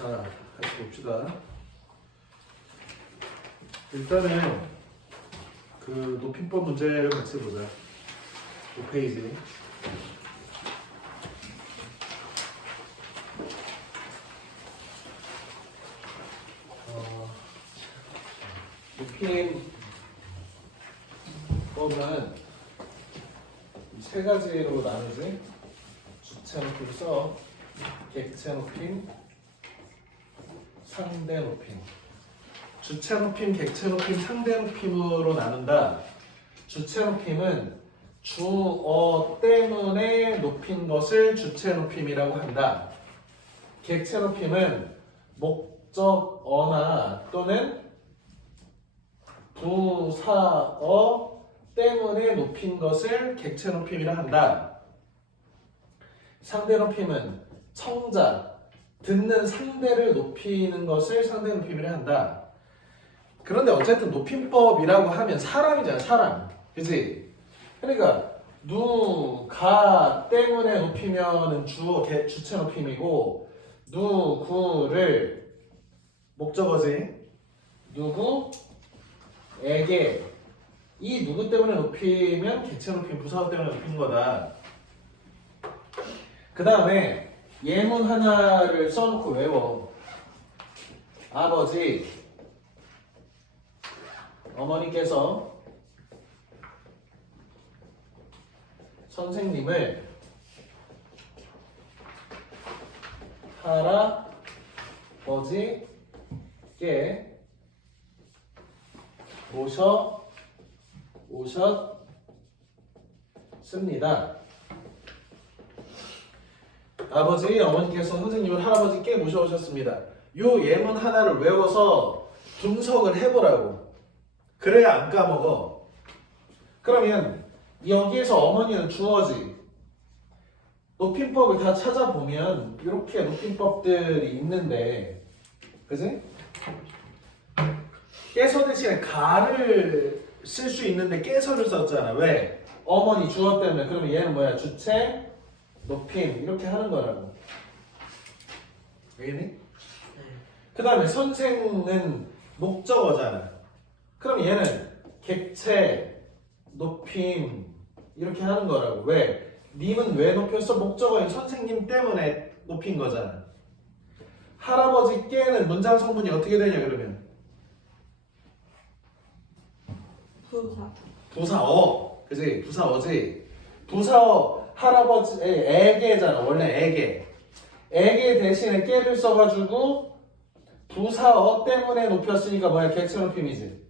자, 같이 봅시다. 일단은 그 높임법 문제를 같이 보자. 5페이지. 높임법은 세 가지로 나누지. 주체 높임 써, 객체 높임, 상대 높임. 주체 높임, 객체 높임, 상대 높임으로 나눈다. 주체 높임은 주어 때문에 높인 것을 주체 높임이라고 한다. 객체 높임은 목적어나 또는 부사어 때문에 높인 것을 객체 높임이라 한다. 상대 높임은 청자, 듣는 상대를 높이는 것을 상대 높임이라 한다. 그런데 어쨌든 높임법이라고 하면 사람이잖아, 사람. 그치? 그러니까 누가 때문에 높이면은 주어 주체 높임이고 누구를 목적어지. 누구에게 이 누구 때문에 높이면 객체 높임, 부사어 때문에 높인 거다. 그 다음에 예문 하나를 써놓고 외워. 아버지, 어머니께서 선생님을 할아버지께 오셨습니다. 아버지, 어머니께서 선생님을 할아버지께 모셔오셨습니다. 요 예문 하나를 외워서 분석을 해보라고. 그래야 안 까먹어. 그러면 여기에서 어머니는 주어지. 높임법을 다 찾아보면 이렇게 높임법들이 있는데, 그지? 깨서 대신에 가를 쓸 수 있는데 깨서를 썼잖아. 왜? 어머니 주어 때문에. 그러면 얘는 뭐야? 주체, 높임 이렇게 하는 거라고. 알겠니? 그 다음에 선생은 목적어잖아. 그럼 얘는 객체, 높임 이렇게 하는 거라고. 왜? 님은 왜 높였어? 목적어인 선생님 때문에 높인 거잖아. 할아버지께는 문장 성분이 어떻게 되냐 그러면? 부사어. 그지? 부사어지. 부사어 할아버지에게잖아. 원래 에게. 에게 대신에 깨를 써가지고 부사어 때문에 높였으니까 뭐야? 객체 높임이지.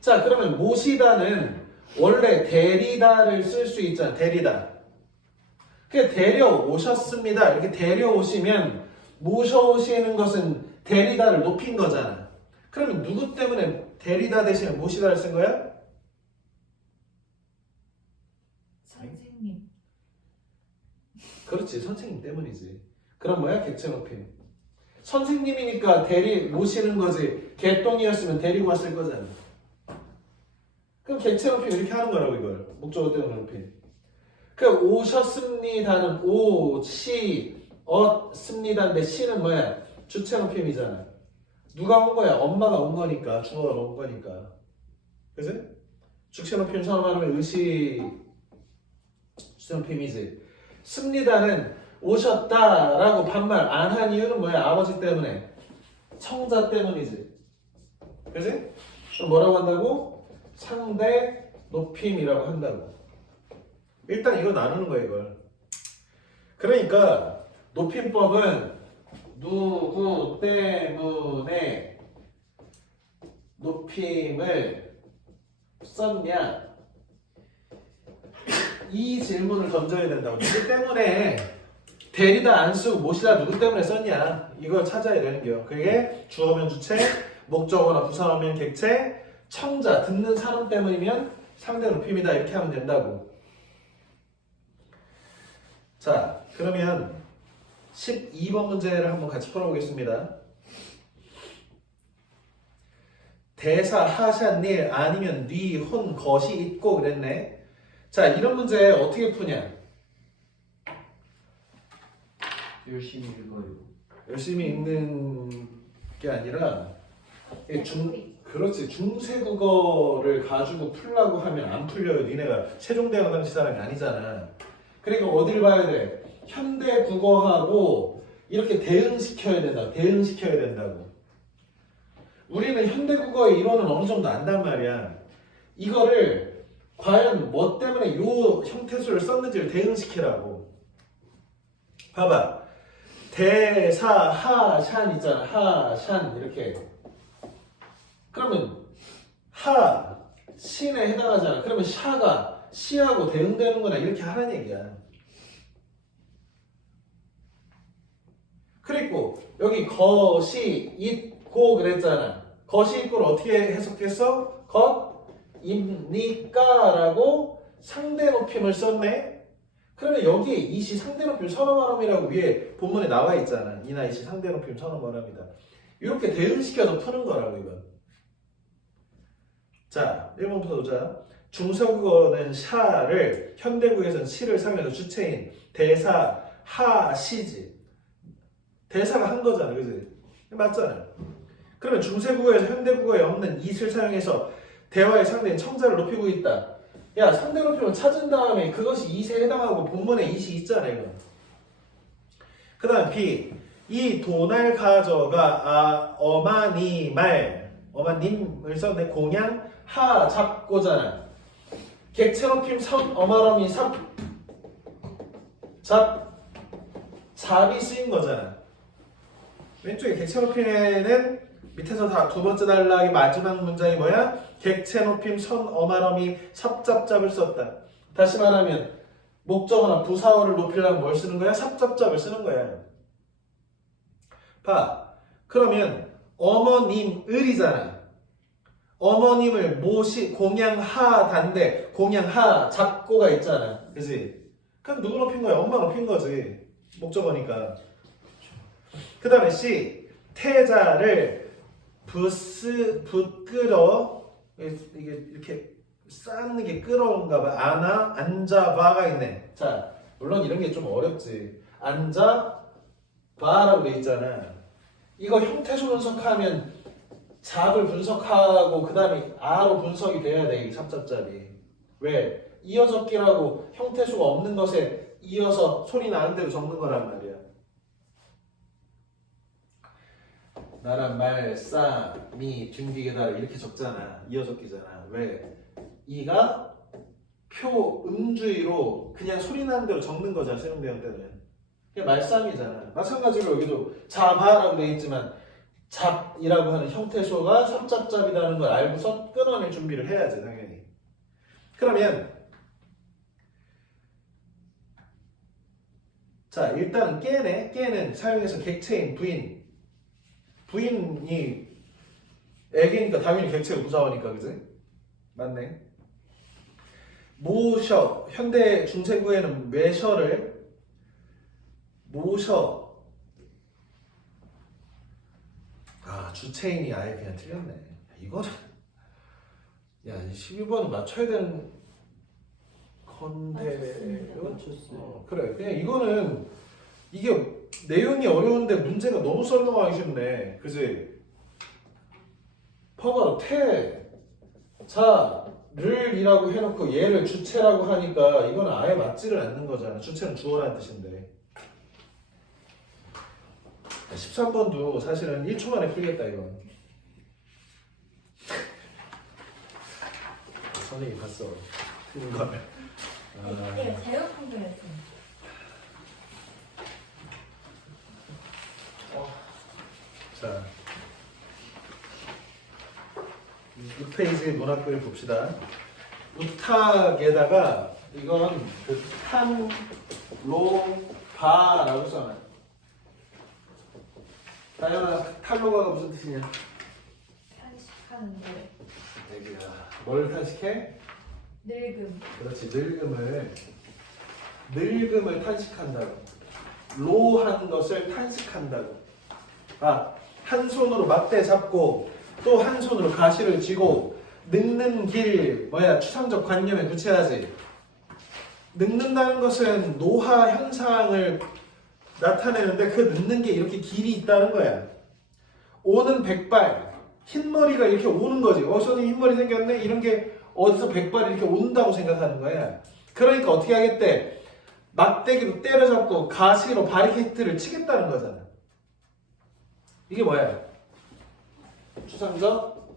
자, 그러면 모시다는 원래 데리다를 쓸 수 있잖아. 데리다. 그게 데려오셨습니다. 이렇게 데려오시면 모셔오시는 것은 데리다를 높인 거잖아. 그러면 누구 때문에 데리다 대신에 모시다를 쓴 거야? 선생님. 그렇지. 선생님 때문이지. 그럼 뭐야? 객체 높임. 선생님이니까 모시는 거지. 개똥이었으면 데리고 왔을 거잖아. 그럼 객체 높임 이렇게 하는 거라고 이걸. 목적어 때문에 높임. 그 오셨습니다는 오시었습니다인데 시는 뭐야? 주체 높임이잖아. 누가 온 거야? 엄마가 온 거니까. 주어가 온 거니까. 그치? 주체 높임 처음 하면 의시 주체 높임이지. 습니다는 오셨다라고 반말 안 한 이유는 뭐야? 아버지 때문에. 청자 때문이지. 그치? 그럼 뭐라고 한다고? 상대 높임이라고 한다고. 일단 이거 나누는 거야 이걸. 그러니까 높임법은 누구 때문에 높임을 썼냐 이 질문을 던져야 된다고. 누구 때문에 데리다 안 쓰고 모시다 누구 때문에 썼냐 이걸 찾아야 되는 거예요. 그게 주어면 주체, 목적어나 부사어면 객체, 청자, 듣는 사람 때문이면 상대 높임이다 이렇게 하면 된다고. 자, 그러면 12번 문제를 한번 같이 풀어보겠습니다. 대사, 하샷, 닐 아니면 뉘, 혼, 것이 있고 그랬네. 자, 이런 문제 어떻게 푸냐? 열심히 읽어요. 열심히 읽는 게 아니라 이게 그렇지 중세국어를 가지고 풀라고 하면 안 풀려요. 니네가 세종대왕 당시 사람이 아니잖아. 그러니까 어딜 봐야 돼? 현대국어하고 이렇게 대응시켜야 된다. 대응시켜야 된다고. 우리는 현대국어의 이론은 어느 정도 안단 말이야. 이거를 과연 뭐 때문에 요 형태수를 썼는지를 대응시키라고. 봐봐. 대사 하샨 있잖아. 하샨 이렇게. 그러면 하 신에 해당하잖아. 그러면 샤가 시하고 대응되는구나 이렇게 하라는 얘기야. 그리고 여기 거시 있고 그랬잖아. 거시 있고를 어떻게 해석했어? 겉입니까라고 상대 높임을 썼네. 그러면 여기에 이시 상대 높임 선어말음이라고 위에 본문에 나와 있잖아. 이나 이시 상대 높임 선어말음이다. 이렇게 대응시켜서 푸는 거라고 이건. 자, 1번부터 보자. 중서국어는 샤를 현대국에서는 시를 사용해서 주체인 대사 하시지. 대사가 한 거잖아, 그지? 맞잖아. 그러면 중세국어에서 현대국어에 없는 이를 사용해서 대화의 상대인 청자를 높이고 있다. 야, 상대 높임을 찾은 다음에 그것이 이에 해당하고 본문에 이시 있잖아, 이거. 그 다음 B. 이 돈을 가져가 어마님을 썼네. 공양 하 잡고잖아. 객체 높임 선 어마럼이 잡이 쓰인 거잖아. 왼쪽에 객체 높임에는 밑에서 다 두 번째 단락의 마지막 문장이 뭐야? 객체 높임 선 어마럼이 삽잡잡을 썼다. 다시 말하면 목적어나 부사어를 높이려면 뭘 쓰는 거야? 삽잡잡을 쓰는 거야. 봐. 그러면 어머님을이잖아. 어머님을 공양하단데 공양하 잡고가 있잖아. 그지? 그럼 누구 높인 거야? 엄마 높인 거지. 목적어니까. 그 다음에 C. 태자를 붙들어 이게 이렇게 쌓는 게 끌어온가 봐. 앉아봐가 있네. 자, 물론 이런 게 좀 어렵지. 앉아봐라고 돼 있잖아. 이거 형태수 분석하면 잡을 분석하고 그 다음에 아로 분석이 돼야 돼. 이 삽잡잡이. 왜? 이어적기라고 형태수가 없는 것에 이어서 소리 나는 대로 적는 거란 말이야. 나란 말, 싸, 미, 딩디게다를 이렇게 적잖아. 이어적기잖아. 왜? 이가 표 음주의로 그냥 소리 나는 대로 적는 거잖아. 세종대왕 때는. 그게 말싸움이잖아. 마찬가지로 여기도 잡아라고 돼 있지만 잡이라고 하는 형태소가 삽잡잡이라는 걸 알고서 끊어낼 준비를 해야지 당연히. 그러면 자 일단은 깨네. 깨는 사용해서 객체인 부인이 애기니까 당연히 객체가 부사어니까 그지? 맞네. 모셔 현대 중세구에는 외셔를 모셔 주체인이 아예 그냥 틀렸네. 이거는 야 12번은 맞춰야 되는 건데 맞췄어요. 그래 그냥 이거는 이게 내용이 어려운데 문제가 너무 썰렁하기 쉽네. 그지? 봐봐 태자를이라고 해놓고 얘를 주체라고 하니까 이거는 아예 맞지를 않는 거잖아. 주체는 주어라는 뜻인데. 13번도 사실은 1초 만에 풀겠다 이건. 선생님이 봤어. 틀린 걸. 네, 자유풍 거였어요. 자, 6페이지 문학글 봅시다. 우탁에다가 이건 그 탄로바라고 써놔. 다현아, 탄로바가 무슨 뜻이냐? 탄식하는데 애기야, 뭘 탄식해? 늙음. 그렇지, 늙음을 탄식한다고. 로한 것을 탄식한다고. 한 손으로 막대 잡고 또 한 손으로 가시를 쥐고 늙는 길 추상적 관념에 붙여야지. 늙는다는 것은 노화 현상을 나타내는데 그 넣는 게 이렇게 길이 있다는 거야. 오는 백발, 흰머리가 이렇게 오는 거지. 선생님 흰머리 생겼네? 이런 게 어디서 백발이 이렇게 온다고 생각하는 거야. 그러니까 어떻게 하겠대? 막대기로 때려잡고 가시로 바리케이트를 치겠다는 거잖아. 이게 뭐야? 추상적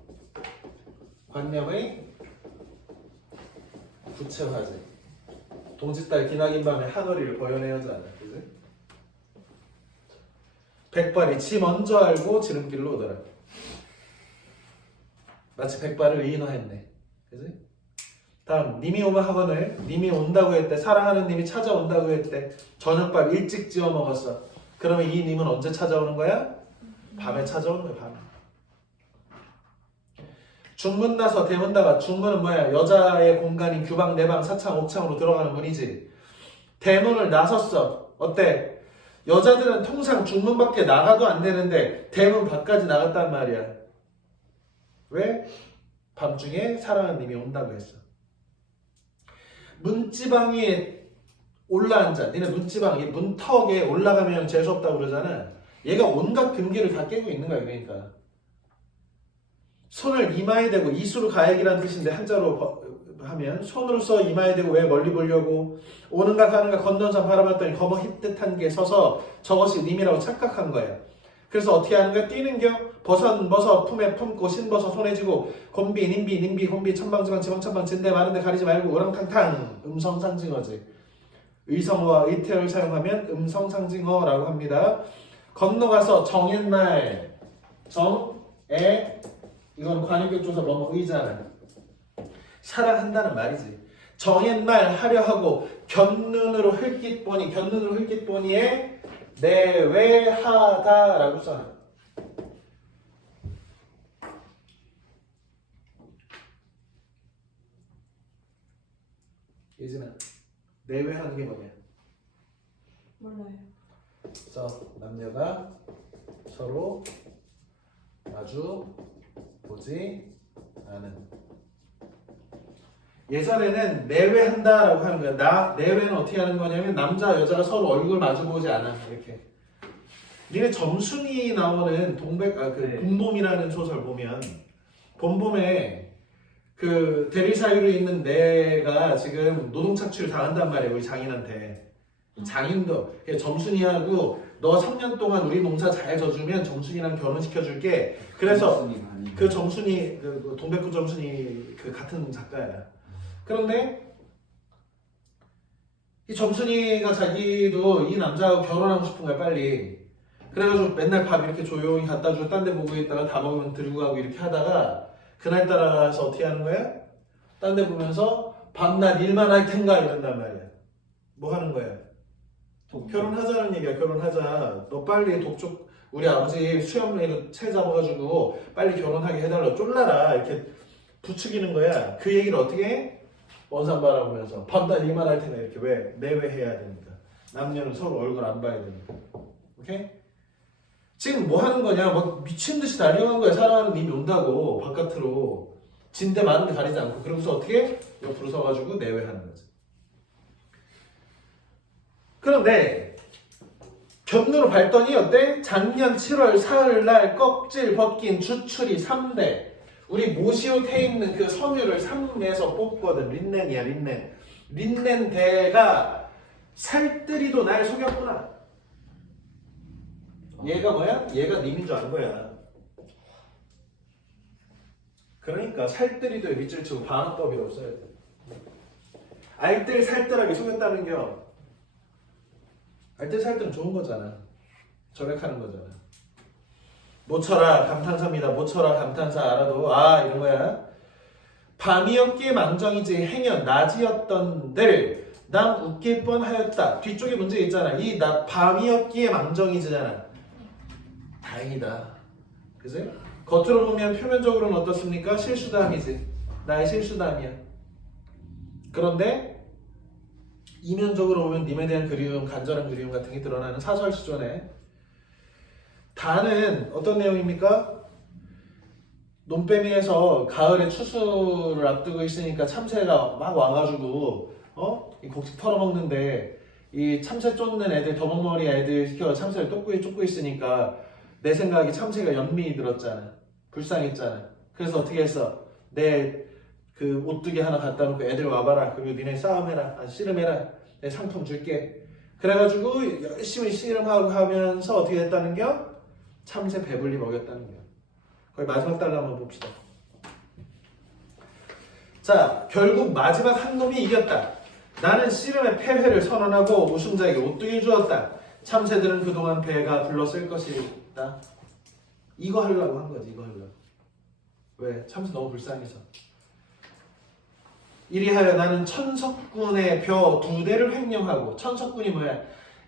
관념의 구체화제. 동짓달 기나긴 밤에 하늘이를 버여내 여자잖아. 그지? 백발이 지 먼저 알고 지름길로 오더라. 마치 백발을 의인화했네. 그지? 다음, 님이 오면 학원을, 님이 온다고 했대. 사랑하는 님이 찾아온다고 했대. 저녁밥 일찍 지어 먹었어. 그러면 이 님은 언제 찾아오는 거야? 밤에 찾아오는 거야, 밤에. 중문 나서 대문 나가. 중문은 뭐야? 여자의 공간인 규방, 내방, 사창, 옥창으로 들어가는 문이지. 대문을 나섰어. 어때? 여자들은 통상 중문 밖에 나가도 안 되는데 대문 밖까지 나갔단 말이야. 왜? 밤중에 사랑하는 님이 온다고 했어. 문지방 위에 올라앉아. 니네 문지방, 이 문턱에 올라가면 재수없다고 그러잖아. 얘가 온갖 금기를 다 깨고 있는 거야. 그러니까 손을 이마에 대고, 이수로 가액이라는 뜻인데 한자로 하면 손으로서 이마에 대고 왜 멀리 보려고, 오는가 가는가 건넌산 바라봤더니 거머 힙듯한 게 서서 저것이 님이라고 착각한 거야. 그래서 어떻게 하는 거야? 뛰는겨? 버섯 품에 품고 신버섯 손에 쥐고 곤비 님비 님비 곤비 천방지방 지방천방 진대 많은데 가리지 말고 우렁탕탕. 음성상징어지. 의성어와 의태어를 사용하면 음성상징어라고 합니다. 건너가서 정옛날 정에, 이건 관유격조사 뭐뭐 의잖아. 사랑한다는 말이지. 정옛날 하려 하고 견눈으로 흘깃보니에 내외하다라고 써놔. 예진아, 내외하는 게 뭐냐? 몰라요. 그래서 남녀가 서로 마주 보지 않은. 예전에는 내외한다라고 하는 거야. 내외는 어떻게 하는 거냐면 남자 여자가 서로 얼굴 마주 보지 않아. 이렇게. 니네 점순이 나오는 봄봄이라는 소설 보면 봄봄에 그 대리 사유로 있는 내가 지금 노동 착취를 당한단 말이야. 우리 장인한테. 장인도 점순이하고 너 3년 동안 우리 농사 잘 져주면 점순이랑 결혼시켜줄게. 그래서 그 점순이, 그 동백구 점순이 그 같은 작가야. 그런데 이 점순이가 자기도 이 남자하고 결혼하고 싶은 거야, 빨리. 그래가지고 맨날 밥 이렇게 조용히 갖다 주고 딴 데 보고 있다가 다 먹으면 들고 가고 이렇게 하다가 그날따라 가서 어떻게 하는 거야? 딴 데 보면서 밤낮 일만 할 텐가 이런단 말이야. 뭐 하는 거야? 결혼하자는 얘기야. 결혼하자. 너 빨리 독촉, 우리 아버지 수염이로 채 잡아가지고 빨리 결혼하게 해달라. 쫄라라. 이렇게 부추기는 거야. 그 얘기를 어떻게 해? 원산 바라보면서 밤낮 일만 할 텐가. 이렇게. 왜? 내외해야 되니까. 남녀는 서로 얼굴 안 봐야 되니까. 오케이? 지금 뭐 하는 거냐? 막 미친 듯이 달려간 거야. 사랑하는 님이 온다고 바깥으로. 진대 많은데 가리지 않고. 그러면서 어떻게? 옆으로 서가지고 내외하는 거지. 그런데 견누로 밟더니 어때? 작년 7월 사흘날 껍질 벗긴 주추리 3대. 우리 모시옷에 있는 그 섬유를 3에서 뽑거든. 린넨이야, 린넨. 린넨 대가 살뜰이도 날 속였구나. 얘가 뭐야? 얘가 님인 줄 아는 거야. 그러니까 살뜰이도 밑줄 치고 반어법이라고 써야 돼. 알뜰 살뜰하게 속였다는 겨. 알뜰 살뜰은 좋은 거잖아. 절약하는 거잖아. 모쳐라 감탄사입니다. 모쳐라 감탄사 알아도 이런 거야. 밤이었기에 망정이지 행여 낮이었던들 남 웃길 뻔하였다. 뒤쪽에 문제 있잖아. 이 나 밤이었기에 망정이지잖아. 다행이다. 그지? 겉으로 보면 표면적으로는 어떻습니까? 실수담이지. 나의 실수담이야. 그런데 이면적으로 보면 님에 대한 그리움, 간절한 그리움 같은 게 드러나는 사설시조네. 다는 어떤 내용입니까? 논빼미에서 가을에 추수를 앞두고 있으니까 참새가 막 와가지고 이 곡식 털어먹는데 이 참새 쫓는 애들, 더벅머리 애들 시켜 참새를 쫓고 있으니까 내 생각에 참새가 연민이 들었잖아. 불쌍했잖아. 그래서 어떻게 했어? 내 그 오뚜기 하나 갖다 놓고 애들 와봐라. 그리고 니네 싸움해라. 아, 씨름해라. 내 상품 줄게. 그래가지고 열심히 씨름하고 하면서 어떻게 됐다는겨? 참새 배불리 먹였다는겨. 거기 마지막 달로 한번 봅시다. 자, 결국 마지막 한 놈이 이겼다. 나는 씨름의 패회를 선언하고 우승자에게 오뚜기를 주었다. 참새들은 그동안 배가 불렀을 것이다. 이거 하려고 한 거지. 이거 하려고. 왜? 참새 너무 불쌍해서. 이리하여 나는 천석군의 벼 2대를 횡령하고, 천석군이 뭐야?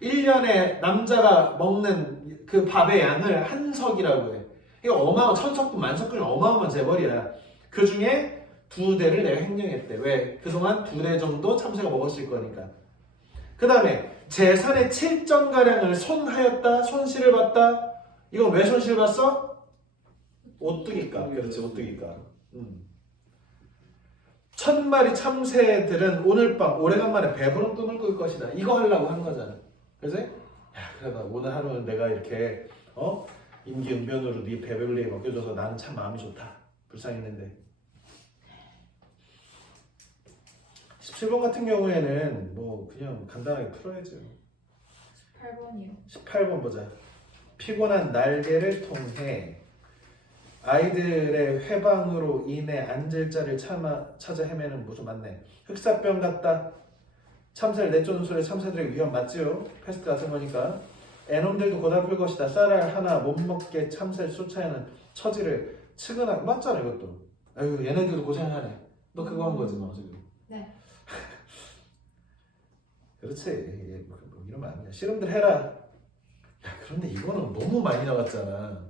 1년에 남자가 먹는 그 밥의 양을 한 석이라고 해. 이거 천석군, 만석군이 어마어마한 재벌이야. 그 중에 2대를 내가 횡령했대. 왜? 그동안 2대 정도 참새가 먹었을 거니까. 그 다음에 재산의 7전가량을 손하였다, 손실을 봤다. 이건 왜 손실 봤어? 오뚜기값. 그렇지, 오뚜기값. 1000마리 참새들은 오늘 밤 오래간만에 배부른 꿈을 꿀 것이다. 이거 하려고 한 거잖아. 그래서 야, 그래봐. 오늘 하루는 내가 이렇게 임기응변으로 네 배불리 먹여줘서 나는 참 마음이 좋다. 불쌍했는데. 17번 같은 경우에는 뭐 그냥 간단하게 풀어야죠. 8번이요. 18번 보자. 피곤한 날개를 통해 아이들의 회방으로 인해 앉을 자를 찾아 헤매는 무슨 맞네. 흑사병 같다. 참새를 내쫓는 소리에 참새들의 위험 맞지요? 패스트 같은 거니까. 애놈들도 고달플 것이다. 쌀알 하나 못 먹게 참새를 쫓아내는 처지를 측은하게. 맞잖아 이것도. 아유 얘네들도 고생하네. 너 그거 한 거지 뭐 지금. 네. 그렇지. 뭐 이러면 안 돼. 씨름들 해라. 야 그런데 이거는 너무 많이 나왔잖아.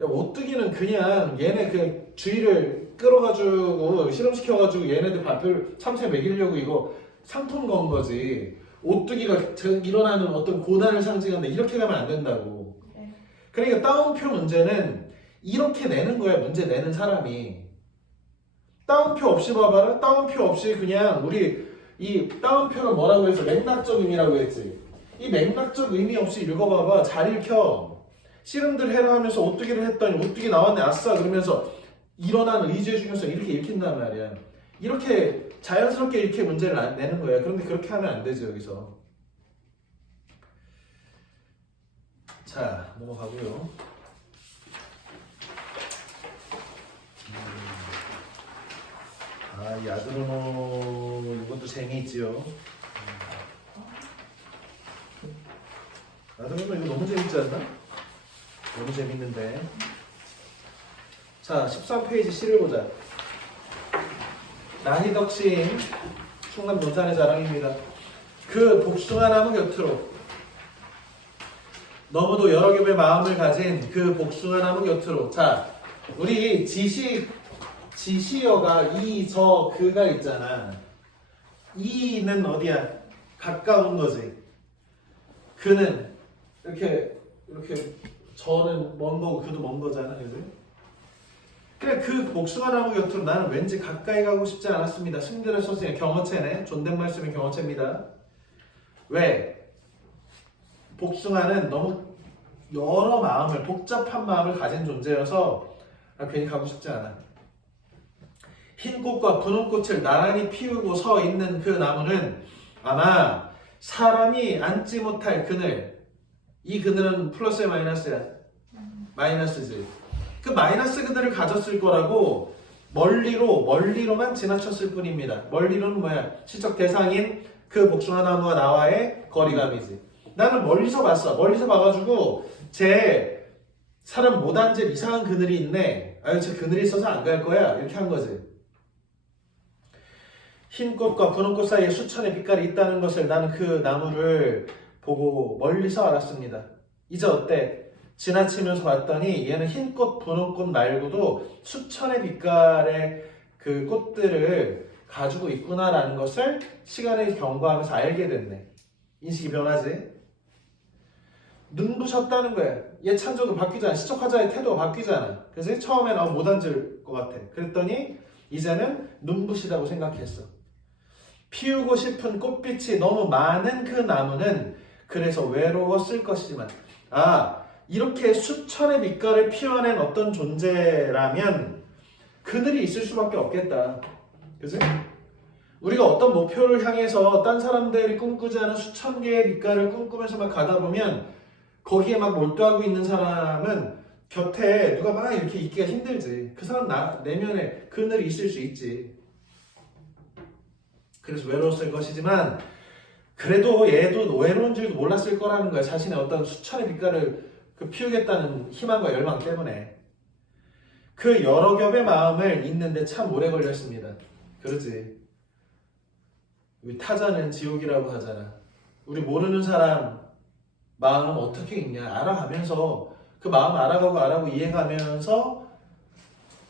야, 오뚜기는 그냥 얘네 그 주의를 끌어가지고 실험시켜가지고 얘네들 발표 참새 먹이려고 이거 상품 건 거지. 오뚜기가 일어나는 어떤 고난을 상징하는데 이렇게 가면 안 된다고. 네. 그러니까 따옴표 문제는 이렇게 내는 거야. 문제 내는 사람이. 따옴표 없이 봐봐라. 따옴표 없이 그냥 우리 이 따옴표를 뭐라고 해서 맥락적 의미라고 했지. 이 맥락적 의미 없이 읽어봐봐. 잘 읽혀. 씨름들 해라 하면서 오뚜기를 했더니 오뚜기 나왔네 아싸 그러면서 일어난 의지의 중요성 이렇게 읽힌단 말이야. 이렇게 자연스럽게 이렇게 문제를 내는 거야. 그런데 그렇게 하면 안 되죠 여기서. 자 넘어가고요. 이 아드로노 이것도 재미있지요. 아드로노 이거 너무 재밌지 않나? 너무 재밌는데. 자 13페이지 시를 보자. 나희덕 시인 충남 논산의 자랑입니다. 그 복숭아 나무 곁으로 너무도 여러 겹의 마음을 가진 그 복숭아 나무 곁으로. 자 우리 지시어가 이, 저, 그가 있잖아. 이는 어디야? 가까운 거지. 그는 이렇게 저는 먼 거고 그도 먼 거잖아, 그지? 그래 그 복숭아 나무 곁으로 나는 왠지 가까이 가고 싶지 않았습니다. 승들의 서승의 경어체네. 존댓말 쓰면 경어체입니다. 왜? 복숭아는 너무 여러 마음을, 복잡한 마음을 가진 존재여서 괜히 가고 싶지 않아. 흰 꽃과 분홍 꽃을 나란히 피우고 서 있는 그 나무는 아마 사람이 앉지 못할 그늘. 이 그늘은 플러스야 마이너스야? 마이너스지. 그 마이너스 그늘을 가졌을 거라고 멀리로만 지나쳤을 뿐입니다. 멀리로는 뭐야? 시적 대상인 그 복숭아 나무와 나와의 거리감이지. 나는 멀리서 봤어. 멀리서 봐가지고 쟤 사람 못 앉을 이상한 그늘이 있네. 아유 저 그늘이 있어서 안 갈 거야. 이렇게 한 거지. 흰 꽃과 분홍 꽃 사이에 수천의 빛깔이 있다는 것을 나는 그 나무를 보고 멀리서 알았습니다. 이제 어때? 지나치면서 봤더니 얘는 흰 꽃, 분홍 꽃 말고도 수천의 빛깔의 그 꽃들을 가지고 있구나라는 것을 시간을 경과하면서 알게 됐네. 인식이 변하지? 눈부셨다는 거야. 얘 찬조도 바뀌잖아. 시척하자의 태도가 바뀌잖아. 그래서 처음에는 못 앉을 것 같아. 그랬더니 이제는 눈부시다고 생각했어. 피우고 싶은 꽃빛이 너무 많은 그 나무는 그래서 외로웠을 것이지만 이렇게 수천의 빛깔을 피워낸 어떤 존재라면 그늘이 있을 수밖에 없겠다. 그치? 우리가 어떤 목표를 향해서 딴 사람들이 꿈꾸지 않은 수천 개의 빛깔을 꿈꾸면서 막 가다 보면 거기에 막 몰두하고 있는 사람은 곁에 누가 막 이렇게 있기가 힘들지. 그 사람 내면에 그늘이 있을 수 있지. 그래서 외로웠을 것이지만 그래도 얘도 외로운 줄도 몰랐을 거라는 거야. 자신의 어떤 수천의 빛깔을 피우겠다는 희망과 열망 때문에. 그 여러 겹의 마음을 잊는데 참 오래 걸렸습니다. 그러지. 타자는 지옥이라고 하잖아. 우리 모르는 사람 마음 어떻게 읽냐 알아가면서 그 마음 알아가고 이해가면서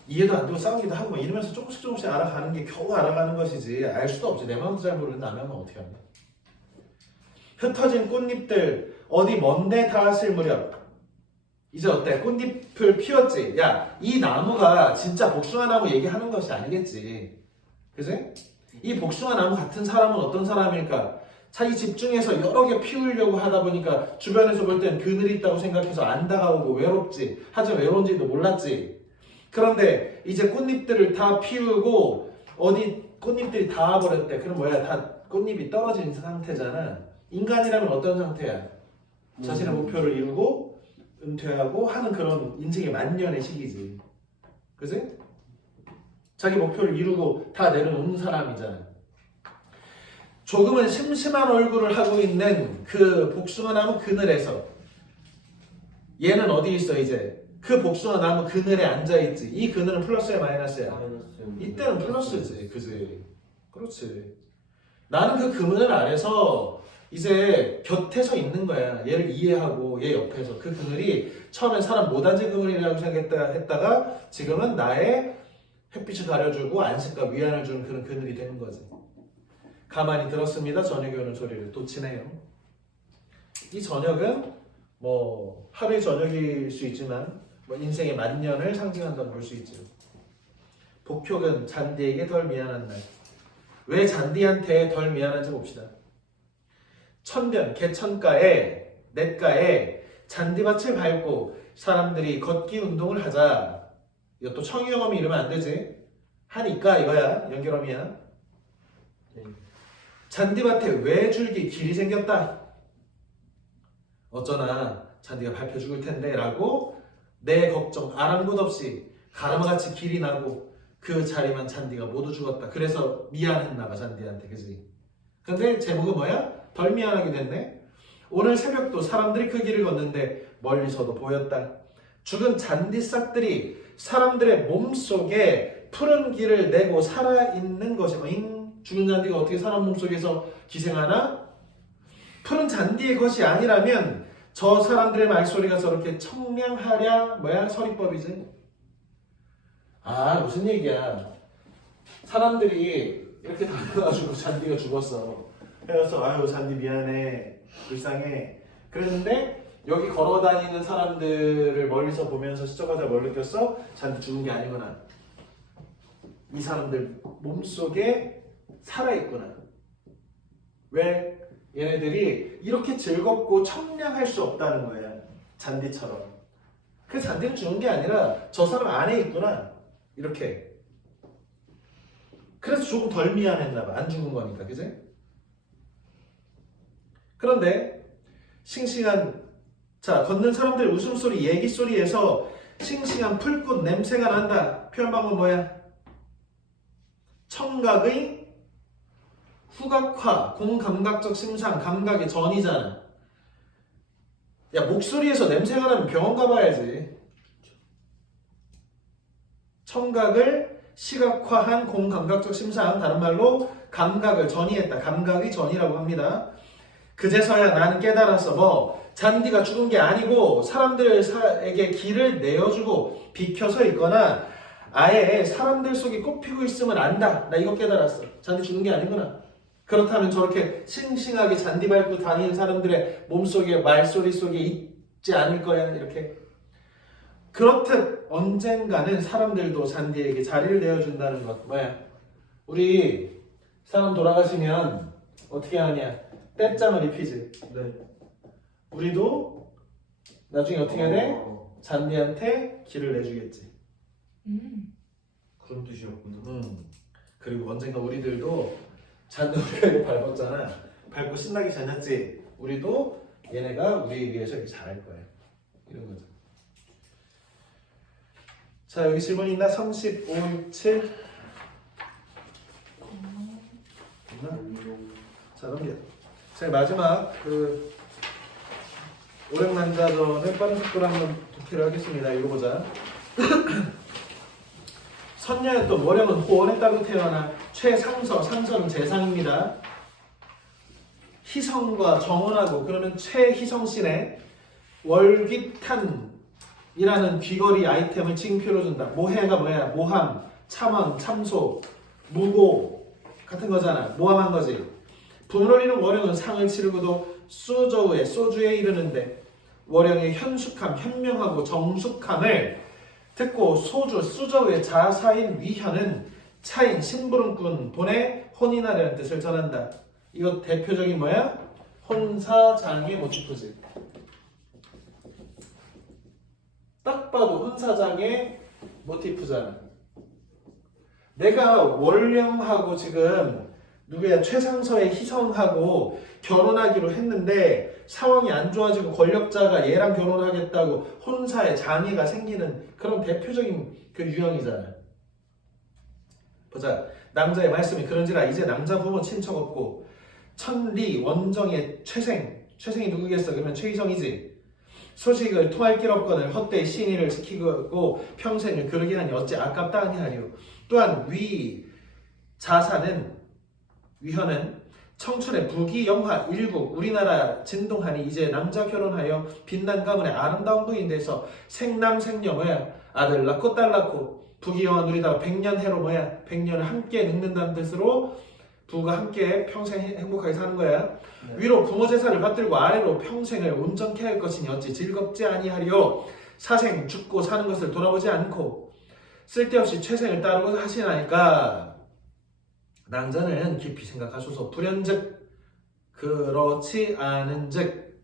이해도 안 되고 싸우기도 하고 막 이러면서 조금씩 알아가는 게 겨우 알아가는 것이지. 알 수도 없지. 내 마음도 잘 모르는 남의 마음 어떻게 하냐. 흩어진 꽃잎들 어디 먼데 닿았을 무렵 이제 어때? 꽃잎을 피웠지? 야, 이 나무가 진짜 복숭아 나무 얘기하는 것이 아니겠지. 그지? 이 복숭아 나무 같은 사람은 어떤 사람일까? 자기 집중해서 여러 개 피우려고 하다 보니까 주변에서 볼 땐 그늘이 있다고 생각해서 안 다가오고 외롭지. 하지만 외로운지도 몰랐지. 그런데 이제 꽃잎들을 다 피우고 어디 꽃잎들이 닿아버렸대. 그럼 뭐야? 다 꽃잎이 떨어진 상태잖아. 인간이라면 어떤 상태야? 자신의 목표를 이루고 은퇴하고 하는 그런 인생의 만년의 시기지. 그지? 자기 목표를 이루고 다 내려놓는 사람이잖아. 조금은 심심한 얼굴을 하고 있는 그 복숭아 나무 그늘에서 얘는 어디 있어 이제? 그 복숭아 나무 그늘에 앉아있지. 이 그늘은 플러스야 마이너스야? 이때는 플러스지. 그지? 그렇지. 나는 그 그늘 아래서 이제 곁에서 있는 거야. 얘를 이해하고 얘 옆에서. 그 그늘이 처음엔 사람 모단지 그늘이라고 생각했다가 지금은 나의 햇빛을 가려주고 안식과 위안을 주는 그런 그늘이 되는 거지. 가만히 들었습니다. 저녁에 오는 소리를. 또 치네요. 이 저녁은 뭐 하루의 저녁일 수 있지만 뭐 인생의 만년을 상징한다고 볼 수 있죠. 복효근 잔디에게 덜 미안한 날. 왜 잔디한테 덜 미안한지 봅시다. 천변 개천가에 냇가에 잔디밭을 밟고 사람들이 걷기 운동을 하자. 이것도 청유영엄이 이러면 안 되지. 하니까 이거야. 연결어미야. 잔디밭에 왜 줄기 길이 생겼다. 어쩌나 잔디가 밟혀 죽을 텐데 라고 내 걱정 아랑곳 없이 가라마같이 길이 나고 그 자리만 잔디가 모두 죽었다. 그래서 미안했나봐 잔디한테. 그지? 근데 제목은 뭐야? 덜 미안하게 됐네. 오늘 새벽도 사람들이 그 길을 걷는데 멀리서도 보였다. 죽은 잔디싹들이 사람들의 몸속에 푸른 길을 내고 살아있는 것이 죽은 잔디가 어떻게 사람 몸속에서 기생하나? 푸른 잔디의 것이 아니라면 저 사람들의 말소리가 저렇게 청량하랴 뭐야? 서리법이지. 무슨 얘기야. 사람들이 이렇게 다녀가지고 잔디가 죽었어. 그래서 아유 잔디 미안해 불쌍해 그랬는데 여기 걸어다니는 사람들을 멀리서 보면서 스쳐가다 뭘 느꼈어? 잔디 죽은 게 아니구나. 이 사람들 몸속에 살아있구나. 왜? 얘네들이 이렇게 즐겁고 청량할 수 없다는 거야. 잔디처럼. 그 잔디는 죽은 게 아니라 저 사람 안에 있구나. 이렇게. 그래서 조금 덜 미안했나 봐. 안 죽은 거니까. 그지? 그런데 싱싱한 걷는 사람들의 웃음소리, 얘기소리에서 싱싱한 풀꽃 냄새가 난다. 표현 방법 뭐야? 청각의 후각화, 공감각적 심상, 감각의 전이잖아. 야, 목소리에서 냄새가 나면 병원 가봐야지. 청각을 시각화한 공감각적 심상, 다른 말로 감각을 전이했다. 감각의 전이라고 합니다. 그제서야 나는 깨달았어. 잔디가 죽은 게 아니고 사람들에게 길을 내어주고 비켜서 있거나 아예 사람들 속에 꽃피고 있음을 안다. 나 이거 깨달았어. 잔디 죽은 게 아니구나. 그렇다면 저렇게 싱싱하게 잔디 밟고 다니는 사람들의 몸속에 말소리 속에 있지 않을 거야. 이렇게. 그렇듯 언젠가는 사람들도 잔디에게 자리를 내어준다는 것. 뭐야? 우리 사람 돌아가시면 어떻게 하냐? 떼장을 입히지. 네. 우리도 나중에 어떻게 해야 돼? 잔디한테 길을 내주겠지. 그런 뜻이었구나. 그리고 언젠가 우리들도 잔디 우리가 이거 밟았잖아. 밟고 신나게 다녔지. 우리도 얘네가 우리에 위해서 이렇게 잘할 거예요. 이런 거죠. 자, 여기 질문 있나? 35, 7 있나? 자, 넘겨. 자, 마지막 그 오력난자전을 빠른 속도로 한번 독해를 하겠습니다. 읽어보자. 선녀였던 월영은 호원에 따로 태어나 최상서, 상서는 재상입니다. 희성과 정원하고 그러면 최희성씨네 월기탄이라는 귀걸이 아이템을 징표로 준다. 모해가 뭐야? 모함, 참원, 참소, 무고 같은 거잖아. 모함한 거지. 분월이는 월영은 상을 치르고도 수저우에 소주에 이르는데 월영의 현숙함, 현명하고 정숙함을 듣고 소주, 수저우의 자사인 위현은 차인 심부름꾼 본의 혼인하려는 뜻을 전한다. 이거 대표적인 뭐야? 혼사장의 모티프지. 딱 봐도 혼사장의 모티프잖아. 내가 월령하고 지금 누구야? 최상서의 희성하고 결혼하기로 했는데 상황이 안 좋아지고 권력자가 얘랑 결혼하겠다고 혼사에 장애가 생기는 그런 대표적인 그 유형이잖아. 보자. 남자의 말씀이 그런지라 이제 남자 부모 친척 없고 천리 원정의 최생이 누구겠어? 그러면 최희성이지. 소식을 통할 길 없거늘 헛되이 신의를 지키고 평생을 그러게 하니 어찌 아깝다 아니하리요. 또한 위현은 청춘의 부귀영화 일국 우리나라 진동하니 이제 남자 결혼하여 빛난 가문의 아름다운 부인 돼서 생남생녀 뭐야 아들 낳고 딸 낳고 부귀영화 누리다가 백년해로 뭐야 백년을 함께 늙는다는 뜻으로 부가 함께 평생 행복하게 사는 거야. 네. 위로 부모 제사를 받들고 아래로 평생을 온전케 할 것이니 어찌 즐겁지 아니하리요. 사생 죽고 사는 것을 돌아보지 않고 쓸데없이 최생을 따르고 하시나니까 낭자는 깊이 생각하소서. 불연즉 그렇지 않은즉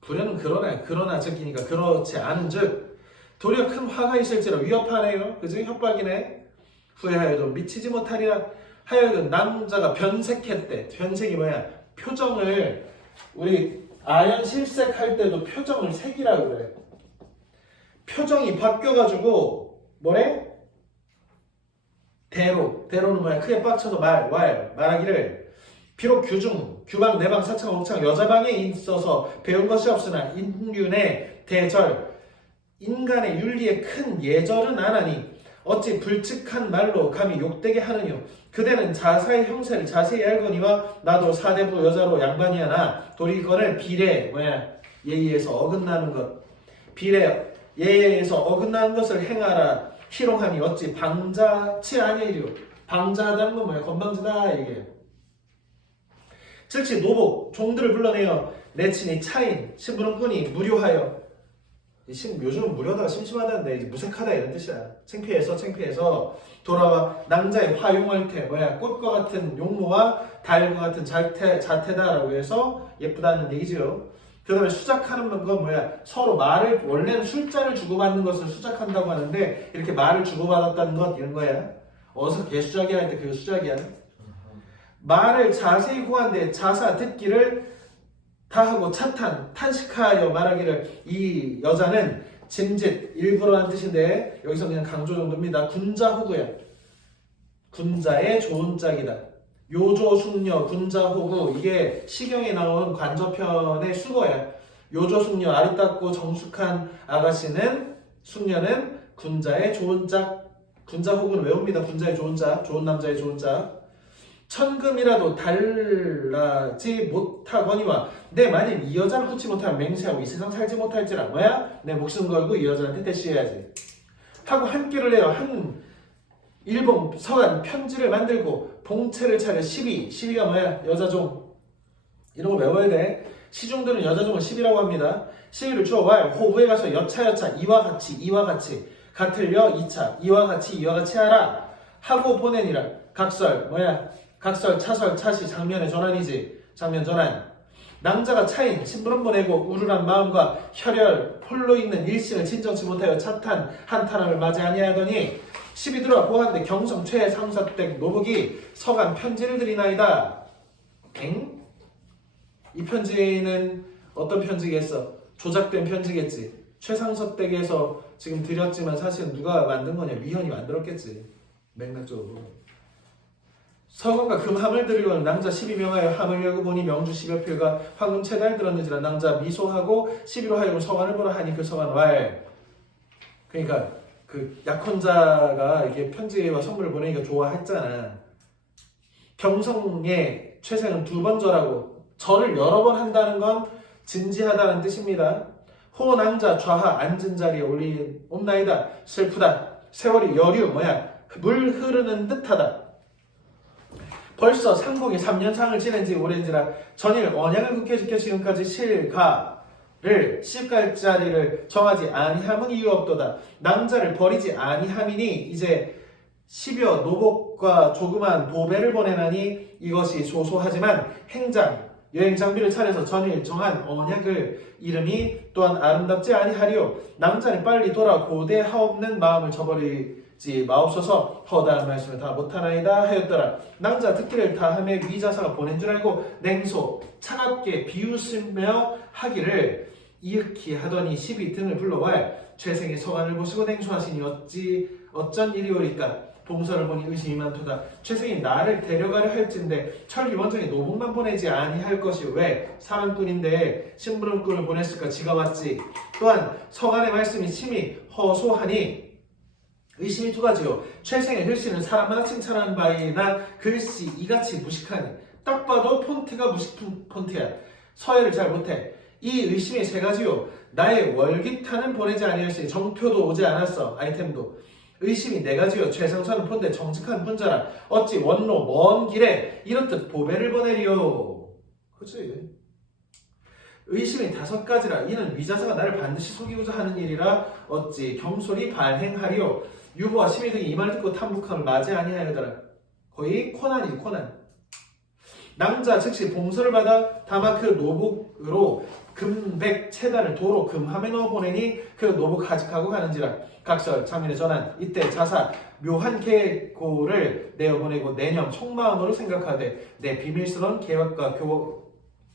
불연은 그러나 즉이니까 그렇지 않은즉 도리어 큰 화가 있을지라 위협하네요. 그지? 협박이네. 후회하여도 미치지 못하리라 하여금 남자가 변색했대. 변색이 뭐야? 표정을 우리 아연 실색할 때도 표정을 색이라 그래. 표정이 바뀌어가지고 뭐래? 대로는 뭐야? 크게 빡쳐서 말하기를 비록 규방 내방 사창 옥창 여자방에 있어서 배운 것이 없으나 인륜의 대절 인간의 윤리에 큰 예절은 안 하니 어찌 불측한 말로 감히 욕되게 하느뇨. 그대는 자사의 형세를 자세히 알거니와 나도 사대부 여자로 양반이야나 도리건을 비례 예의에서 어긋나는 것 비례 예의에서 어긋나는 것을 행하라 희롱하니 어찌 방자치 아니리요. 방자하다는 건 뭐야? 건방지다 이게. 즉시 노복 종들을 불러내어 내친이 차인 심부름꾼이 무료하여 요즘은 무료다가 심심하다는데 이제 무색하다 이런 뜻이야. 창피해서 돌아와 낭자의 화용할 때 꽃과 같은 용모와 달과 같은 자태다라고 해서 예쁘다는 얘기지요. 그 다음에 수작하는 건 서로 말을 원래는 술자를 주고받는 것을 수작한다고 하는데 이렇게 말을 주고받았다는 것 이런 거야. 어서 개수작이 할 때 그 수작이야. 말을 자세히 호한데 자사 듣기를 다하고 탄식하여 말하기를 이 여자는 짐짓 일부러라는 뜻인데 여기서 그냥 강조 정도입니다. 군자호구야. 군자의 좋은 짝이다. 요조숙녀 군자호구 이게 시경에 나온 관저편의 수거야. 요조숙녀 아리따고 정숙한 아가씨는 숙녀는 군자의 좋은 짝. 군자호구는 외웁니다. 군자의 좋은 짝. 좋은 남자의 좋은 짝. 천금이라도 달라지 못하거니와 내 만일 이 여자를 붙지 못하면 맹세하고 이 세상 살지 못할지라 내 목숨 걸고 이 여자한테 대시해야지 하고 한 끼를 내어 한 일봉 서간 편지를 만들고 봉채를 차려 시비가 여자종 이런 거 외워야 돼. 시중들은 여자종을 시비라고 합니다. 시비를 주어 호부에 가서 여차 이와 같이 같을려 2차 이와 같이 하라 하고 보내니라. 각설 각설, 차설, 차시, 장면의 전환이지. 장면 전환. 낭자가 차인 심부름 보내고 우르란 마음과 혈혈 홀로 있는 일신을 진정치 못하여 차탄 한탄함을 맞이 아니하더니 시비 들어 보한데 경성 최상사댁 노북이 서간 편지를 드리나이다. 엥? 이 편지는 어떤 편지겠어? 조작된 편지겠지. 최상사댁에서 지금 드렸지만 사실은 누가 만든 거냐? 미현이 만들었겠지. 맥락적으로. 서건과 금함을 드리고는 낭자 12명하여 함을 열고 보니 명주 10여 필과 황금 채달 들었는지라 낭자 미소하고 11호 하여금 서관을 보라 하니 그 서관 왈. 그러니까 그 약혼자가 이게 편지와 선물을 보내니까 좋아했잖아. 경성의 최생은 2번 절하고 절을 여러 번 한다는 건 진지하다는 뜻입니다. 호낭자 좌하 앉은 자리에 온나이다. 슬프다. 세월이 여류 물 흐르는 듯하다. 벌써 상봉이 3년상을 지낸 지 오랜지라 전일 언약을 굳게 지켜 지금까지 실가를 시집갈 정하지 아니함은 이유 없도다. 낭자를 버리지 아니함이니 이제 10여 노복과 조그만 도배를 보내나니 이것이 소소하지만 행장 여행 장비를 차려서 전일 정한 언약을 이름이 또한 아름답지 아니하리요. 낭자는 빨리 돌아 고대하옵는 마음을 저버리지 마옵소서. 허다한 말씀을 다 못하나이다 하였더라. 낭자 듣기를 다함에 위자사가 보낸 줄 알고 냉소 차갑게 비웃으며 하기를 이윽히 하더니 12등을 불러와 최생의 서간을 보시고 냉소하시니 어쩐 일이오리까. 봉서를 보니 의심이 많도다. 최생이 나를 데려가려 할진데 철기 원장이 노복만 보내지 아니할 것이 왜 사람꾼인데 심부름꾼을 보냈을까. 지가 왔지. 또한 서간의 말씀이 심히 허소하니 의심이 2가지요. 최생의 글씨는 사람마다 칭찬하는 바이나 글씨 이같이 무식하니 딱 봐도 폰트가 무식한 폰트야. 서예를 잘 못해. 이 의심이 3가지요. 나의 월기탄은 보내지 아니었으니 정표도 오지 않았어. 아이템도. 의심이 4가지요. 최상사는 본데 정직한 분자라 어찌 원로 먼 길에 이렇듯 보배를 보내리요. 그치? 의심이 5가지라 이는 위자사가 나를 반드시 속이고자 하는 일이라 어찌 경솔히 발행하리요. 유보와 시미 등이 이 말을 듣고 탐묵함을 맞이 아니하여더라. 거의 코난이지 코난. 낭자 즉시 봉서를 받아 다마 그 노복으로 금백 채단을 도로 금함에 넣어 보내니 그 노복 하직하고 가는지라. 각설 장면의 전환. 이때 자사 묘한 계고를 내어보내고 내념 속마음으로 생각하되 내 비밀스러운 계획과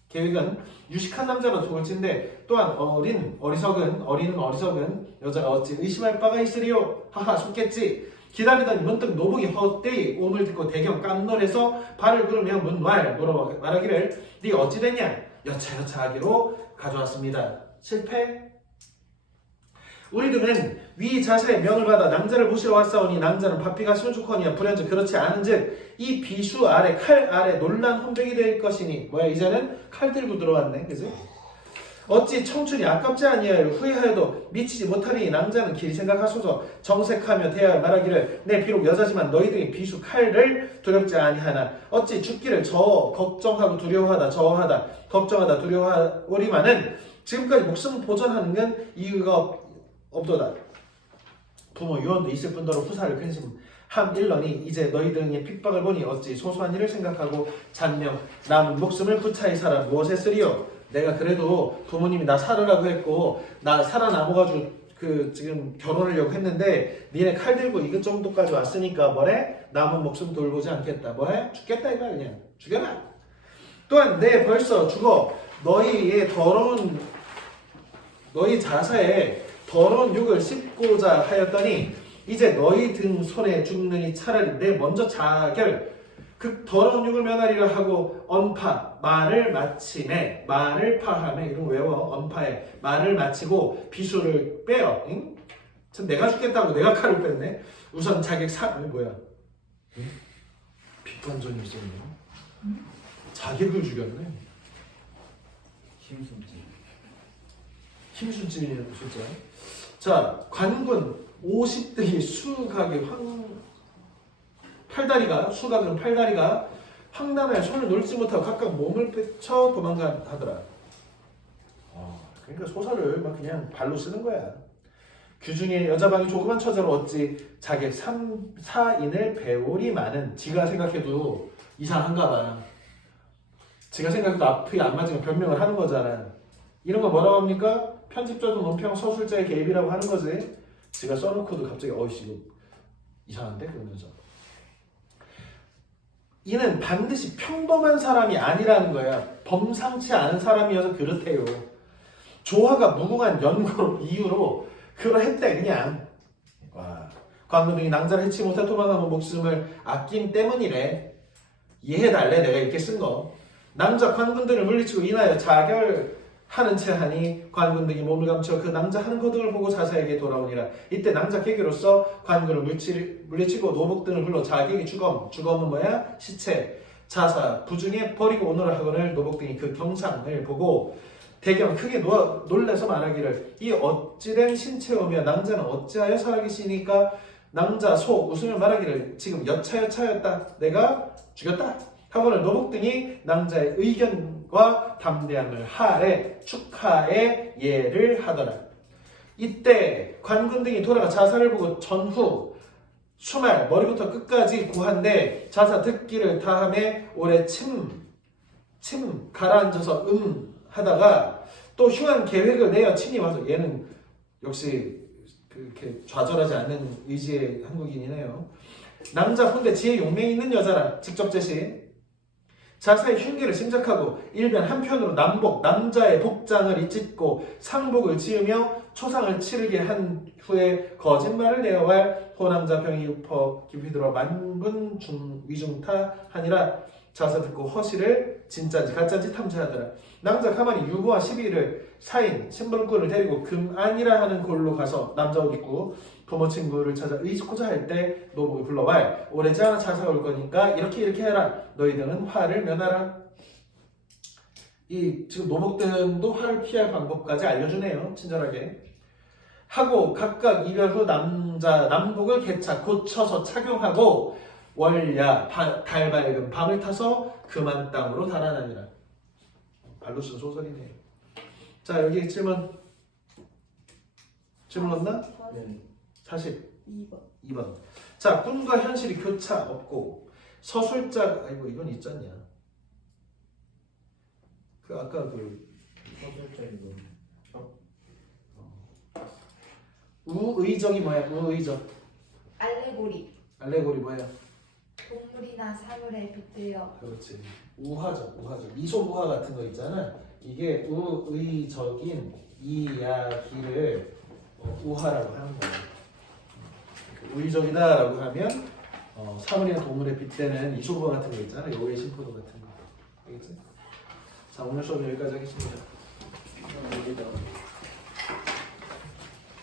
계획은 유식한 남자로 속을진데 또한 어리는 어리석은 여자가 어찌 의심할 바가 있으리요. 하하 속겠지. 기다리더니 문득 노복이 헛되이 오음을 듣고 대경 깜놀해서 발을 구르며 문왈 말하기를 네 어찌 됐냐. 여차여차하기로 가져왔습니다. 실패. 우리 등은 위 자사의 명을 받아 낭자를 모시러 왔사오니 낭자는 바삐가 신축하니야 불현즉 그렇지 않은즉 이 비수 아래 칼 아래 놀란 혼백이 될 것이니 이제는 칼 들고 들어왔네. 그지? 어찌 청춘이 아깝지 아니하여 후회하여도 미치지 못하니 낭자는 길이 생각하소서. 정색하며 대하여 말하기를 내 비록 여자지만 너희 등이 비수 칼을 두렵지 아니하나 어찌 죽기를 걱정하고 두려워하다 걱정하다 두려워하오리마는 지금까지 목숨 보존하는 건 이유가 없도다. 부모 유언도 있을 뿐더러 후사를 근심함 일러니 이제 너희 등의 핍박을 보니 어찌 소소한 일을 생각하고 잔명 남은 목숨을 부차히 살아 무엇에 쓰리요. 내가 그래도 부모님이 나 살으라고 했고 나 살아남아가지고 지금 결혼하려고 했는데 니네 칼 들고 이것 정도까지 왔으니까 뭐래? 남은 목숨 돌보지 않겠다. 뭐해? 죽겠다 이거야. 그냥 죽여라. 또한 내 벌써 죽어 너희 자사에 더러운 육을 씹고자 하였더니 이제 너희 등 손에 죽느니 차라리 내 먼저 자결 그 더러운 육을 면하리라 하고 언파 말을 마침에 말을 파함에 이런 거 외워. 언파에 말을 마치고 비수를 빼어. 응? 참 내가 죽겠다고 내가 칼을 뺐네. 우선 자객 뭐야? 응? 빗반전이 있었네. 자객을 죽였네. 힘순찜이네요 진짜. 자 관군 50등이 수각의 팔다리가 황남에 손을 놓지 못하고 각각 몸을 펼쳐 도망가더라. 그러니까 소설을 막 그냥 발로 쓰는 거야. 규중에 여자방이 조그만 처자로 어찌 자객 3, 4인을 배우리 많은. 지가 생각해도 이상한가 봐. 제가 생각해도 앞이 안 맞으면 변명을 하는 거잖아. 이런 거 뭐라고 합니까? 편집자도 논평 서술자의 개입이라고 하는 거지. 제가 써놓고도 갑자기 어이씨 이거 이상한데? 그러면서 이는 반드시 평범한 사람이 아니라는 거야. 범상치 않은 사람이어서 그렇대요. 조화가 무궁한 연고 이유로 그러했대 그냥. 와, 관군등이 낭자를 해치 못해 도망가면 목숨을 아낀 때문이래. 이해해달래 내가 이렇게 쓴 거. 남자 관군들을 물리치고 인하여 자결하는 채 하니 관군등이 몸을 감추어 그 남자 하는 거등을 보고 자사에게 돌아오니라. 이때 남자 계기로서 관군을 물리치고 노복 등을 불러 자기에게 주검은 뭐야? 시체. 자사 부중에 버리고 오너라 하거늘 노복 등이 그 경상을 보고 대경 크게 놀라서 말하기를 이 어찌된 신체오며 남자는 어찌하여 살아계시니까 남자 소 웃으며 말하기를 지금 여차여차였다 내가 죽였다 하거늘 노복 등이 남자의 의견과 담대함을 하래 축하의 예를 하더라. 이때 관군 등이 돌아가 자사를 보고 전후 수말 머리부터 끝까지 구한데 자사 듣기를 다함에 오래 침 가라앉아서 하다가 또 흉한 계획을 내어 친히 와서 얘는 역시 그렇게 좌절하지 않는 의지의 한국인이네요. 남자 본데 지혜 용맹 있는 여자라 직접 제시. 자사의 흉기를 심작하고 일변 한편으로 남자의 복장을 잇짓고 상복을 지으며 초상을 치르게 한 후에 거짓말을 내어할 호남자 병이 읊어 깊이 들어 만분 위중타하니라. 자사 듣고 허실을 진짜인지 가짜인지 탐지하더라. 남자 가만히 유부와 시비를 사인 신분꾼을 데리고 금안이라 하는 골로 가서 남자 옷 입고 부모 친구를 찾아 의식고자 할 때 노복을 불러와 오래지 않아 자사가 올 거니까 이렇게 해라. 너희들은 화를 면하라. 이 지금 노복등도 화를 피할 방법까지 알려주네요. 친절하게 하고 각각 이별 후 남복을 개차 고쳐서 착용하고 월야 달 밝은 밤을 타서 그만 땅으로 달아나니라. 발로 쓴 소설이네요. 자 여기 질문 없나? 네. 42번. 자 꿈과 현실이 교차 없고 서술자 아이고 이건 있잖냐. 그 아까 그 서술자 이거 우의적이 뭐야? 우의적 알레고리 뭐야? 동물이나 사물에 빗대어 그렇지. 우화적. 이소무화 같은 거 있잖아. 이게 우의적인 이야기를 우화라고 하는 거야. 우의적이다라고 하면 사물이나 동물에 빗대는 이소무화 같은 거 있잖아. 요의 심포도 같은 거. 알겠지? 자 오늘 수업 여기까지 하겠습니다. 여기다